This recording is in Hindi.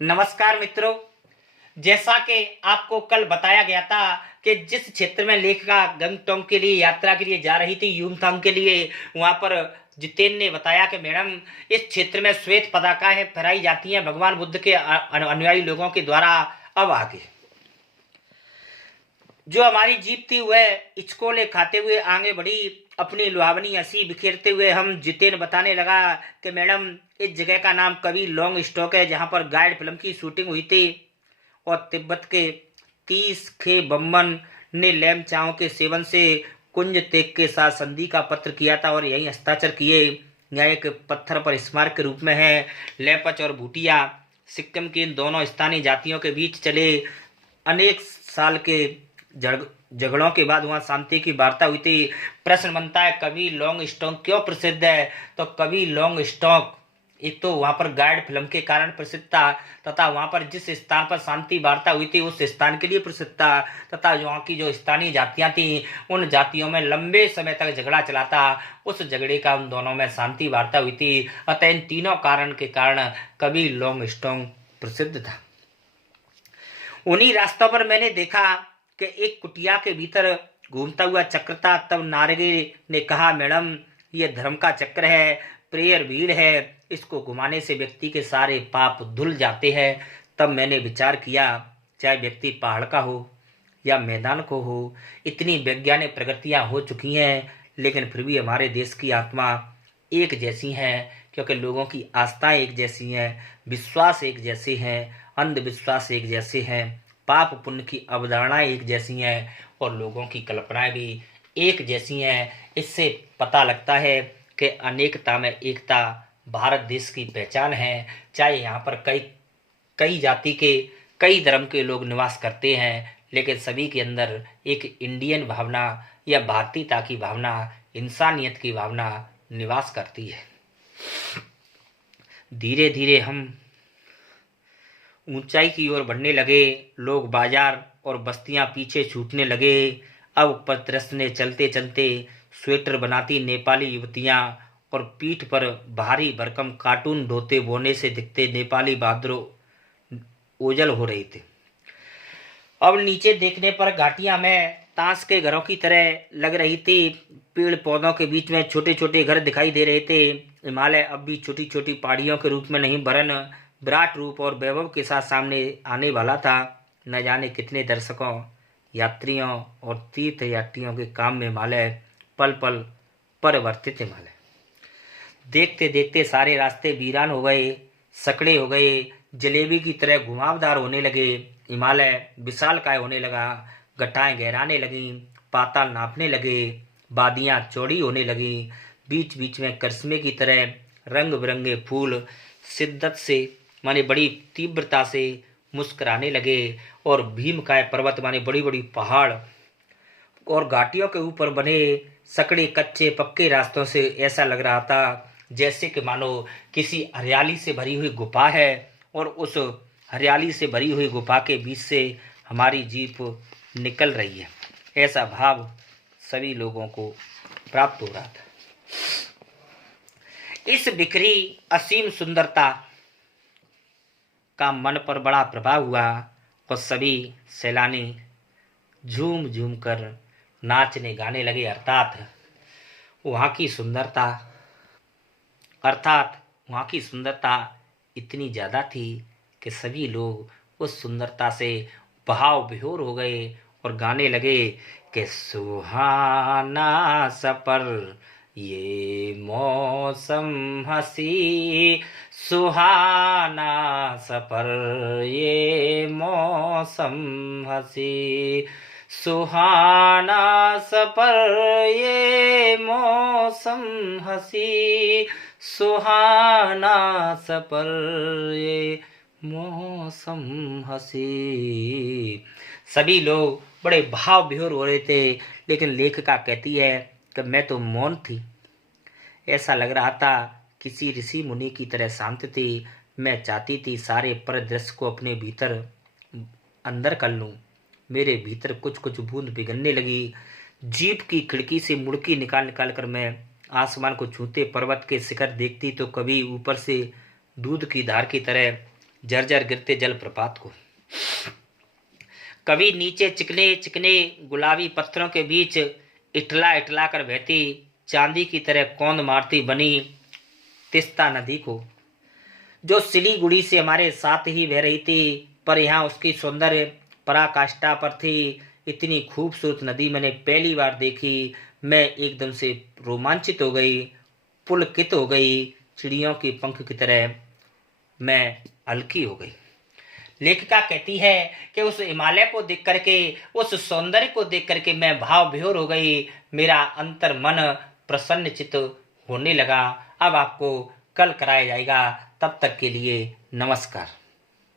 नमस्कार मित्रों। जैसा कि आपको कल बताया गया था कि जिस क्षेत्र में लेखिका गंगटोक के लिए यात्रा के लिए जा रही थी, यूमथांग के लिए, वहां पर जितेन ने बताया कि मैडम, इस क्षेत्र में श्वेत पताकाएं फहराई जाती हैं भगवान बुद्ध के अनुयायी लोगों के द्वारा। अब आगे जो हमारी जीप थी वह इचकोले खाते हुए आगे बढ़ी। अपनी लुहावनी हंसी बिखेरते हुए हम जितेन बताने लगा कि मैडम, इस जगह का नाम कभी लॉन्ग स्टॉक है, जहां पर गाइड फिल्म की शूटिंग हुई थी। और तिब्बत के 30 खे बम्बन ने लैम चाओ के सेवन से कुंज तेग के साथ संधि का पत्र किया था और यही हस्ताक्षर किए। यहाँ एक पत्थर पर स्मारक के रूप में है। लेपच और भूटिया सिक्किम की इन दोनों स्थानीय जातियों के बीच चले अनेक साल के झगड़ों के बाद वहां शांति की वार्ता हुई थी। प्रश्न बनता है, कभी लॉन्ग स्टॉक क्यों प्रसिद्ध है? तो कभी लॉन्ग स्टॉक एक तो वहां पर गाइड फिल्म के कारण प्रसिद्ध था, तथा वहां पर जिस स्थान पर शांति वार्ता हुई थी उस स्थान के लिए प्रसिद्ध था, तथा वहां की जो स्थानीय जातियां थी उन जातियों में लंबे समय तक झगड़ा चला था। उस झगड़े का उन दोनों में शांति वार्ता हुई थी। अतः इन तीनों कारण के कारण कभी लॉन्ग स्टॉक प्रसिद्ध था। उन्हीं रास्तों पर मैंने देखा कि एक कुटिया के भीतर घूमता हुआ चक्र था। तब नारगे ने कहा, मैडम, ये धर्म का चक्र है, प्रेयर भीड़ है, इसको घुमाने से व्यक्ति के सारे पाप धुल जाते हैं। तब मैंने विचार किया, चाहे व्यक्ति पहाड़ का हो या मैदान को हो, इतनी वैज्ञानिक प्रगतियां हो चुकी हैं, लेकिन फिर भी हमारे देश की आत्मा एक जैसी है, क्योंकि लोगों की आस्थाएं एक जैसी हैं, विश्वास एक जैसे हैं, अंधविश्वास एक जैसे हैं, पाप पुण्य की अवधारणाएं एक जैसी हैं और लोगों की कल्पनाएं भी एक जैसी हैं। इससे पता लगता है कि अनेकता में एकता भारत देश की पहचान है। चाहे यहाँ पर कई कई जाति के, कई धर्म के लोग निवास करते हैं, लेकिन सभी के अंदर एक इंडियन भावना या भारतीयता की भावना, इंसानियत की भावना निवास करती है। धीरे धीरे हम ऊंचाई की ओर बढ़ने लगे। लोग, बाजार और बस्तियां पीछे छूटने लगे। अब पथरस ने चलते चलते स्वेटर बनाती नेपाली युवतियां और पीठ पर भारी भरकम कार्टून ढोते बोने से दिखते नेपाली बहादुरों ओझल हो रहे थे। अब नीचे देखने पर घाटियां में ताश के घरों की तरह लग रही थी। पेड़ पौधों के बीच में छोटे छोटे घर दिखाई दे रहे थे। हिमालय अब भी छोटी छोटी पहाड़ियों के रूप में नहीं, वरन विराट रूप और वैभव के साथ सामने आने वाला था। न जाने कितने दर्शकों, यात्रियों और तीर्थयात्रियों के काम में हिमालय पल पल परिवर्तित हिमालय। देखते देखते सारे रास्ते वीरान हो गए, सकड़े हो गए, जलेबी की तरह घुमावदार होने लगे। हिमालय विशालकाय होने लगा, घटाएं गहराने लगीं, पाताल नापने लगे, वादियां चौड़ी होने लगी। बीच बीच में करिश्मे की तरह रंग बिरंगे फूल शिद्दत से माने बड़ी तीव्रता से मुस्कुराने लगे। और भीमकाय पर्वत माने बड़ी बड़ी पहाड़ और घाटियों के ऊपर बने सकड़े कच्चे पक्के रास्तों से ऐसा लग रहा था जैसे कि मानो किसी हरियाली से भरी हुई गुफा है, और उस हरियाली से भरी हुई गुफा के बीच से हमारी जीप निकल रही है। ऐसा भाव सभी लोगों को प्राप्त हो रहा था। इस बिखरी असीम सुंदरता का मन पर बड़ा प्रभाव हुआ और सभी सैलानी झूम झूम कर नाचने गाने लगे। अर्थात वहाँ की सुंदरता इतनी ज़्यादा थी कि सभी लोग उस सुंदरता से भाव विभोर हो गए और गाने लगे कि सुहाना सफर ये मौसम हंसी, सुहाना सफर ये मौसम हंसी, सुहाना सफर ये मौसम हंसी, सुहाना सफर ये मौसम हंसी। सभी लोग बड़े भाव विभोर हो रहे थे, लेकिन लेखिका कहती है कि मैं तो मौन थी। ऐसा लग रहा था किसी ऋषि मुनि की तरह शांत थी। मैं चाहती थी सारे परिदृश्य को अपने भीतर अंदर कर लूं। मेरे भीतर कुछ कुछ बूंद पिघलने लगी। जीप की खिड़की से मुड़की निकाल निकाल कर मैं आसमान को छूते पर्वत के शिखर देखती तो कभी ऊपर से दूध की धार की तरह झरझर गिरते जलप्रपात को। कभी नीचे चिकने चिकने गुलाबी पत्थरों के बीच इठला इठला कर बहती चांदी की तरह कौंध मारती बनी तिस्ता नदी को, जो सिलीगुड़ी से हमारे साथ ही बह रही थी, पर यहाँ उसकी सौंदर्य पराकाष्ठा पर थी। इतनी खूबसूरत नदी मैंने पहली बार देखी। मैं एकदम से रोमांचित हो गई, पुलकित हो गई, चिड़ियों की पंख की तरह मैं हल्की हो गई। लेखिका कहती है कि उस हिमालय को देख करके, उस सौंदर्य को देख करके मैं भाव विभोर हो गई। मेरा अंतर मन प्रसन्नचित होने लगा। अब आपको कल कराया जाएगा। तब तक के लिए नमस्कार।